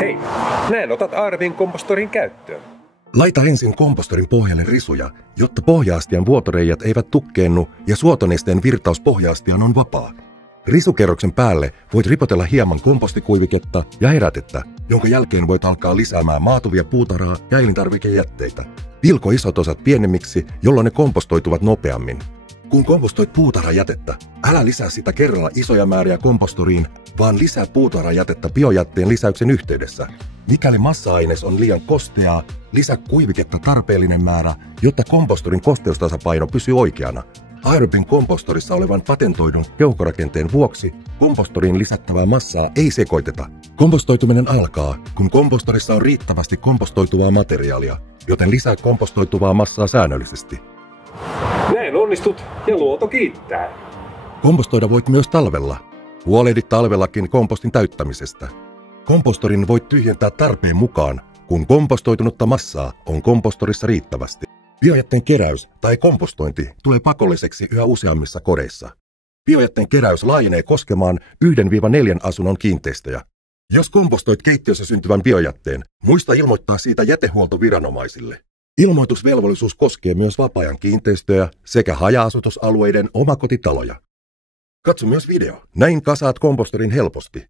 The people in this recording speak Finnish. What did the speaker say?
Hei, näin otat Arvin kompostorin käyttöön. Laita ensin kompostorin pohjalle risuja, jotta pohja-astian vuotoreijät eivät tukkeennu ja suotonesteen virtaus pohja-astiaan on vapaa. Risukerroksen päälle voit ripotella hieman kompostikuiviketta ja herätettä, jonka jälkeen voit alkaa lisäämään maatuvia puutarhaa ja elintarvikejätteitä. Pilko isot osat pienemmiksi, jolloin ne kompostoituvat nopeammin. Kun kompostoit puutarhajätettä, älä lisää sitä kerralla isoja määriä kompostoriin, vaan lisää puutarhajätettä biojätteen lisäyksen yhteydessä. Mikäli massa-aines on liian kosteaa, lisää kuiviketta tarpeellinen määrä, jotta kompostorin kosteustasapaino pysyy oikeana. Aerobin kompostorissa olevan patentoidun keuhkorakenteen vuoksi kompostoriin lisättävää massaa ei sekoiteta. Kompostoituminen alkaa, kun kompostorissa on riittävästi kompostoituvaa materiaalia, joten lisää kompostoituvaa massaa säännöllisesti. Näin onnistut ja luonto kiittää. Kompostoida voit myös talvella. Huolehdi talvellakin kompostin täyttämisestä. Kompostorin voit tyhjentää tarpeen mukaan, kun kompostoitunutta massaa on kompostorissa riittävästi. Biojätteen keräys tai kompostointi tulee pakolliseksi yhä useammissa kodeissa. Biojätteen keräys laajenee koskemaan 1-4 asunnon kiinteistöjä. Jos kompostoit keittiössä syntyvän biojätteen, muista ilmoittaa siitä jätehuoltoviranomaisille. Ilmoitusvelvollisuus koskee myös vapaa-ajan kiinteistöjä sekä haja-asutusalueiden omakotitaloja. Katso myös video. Näin kasaat kompostorin helposti.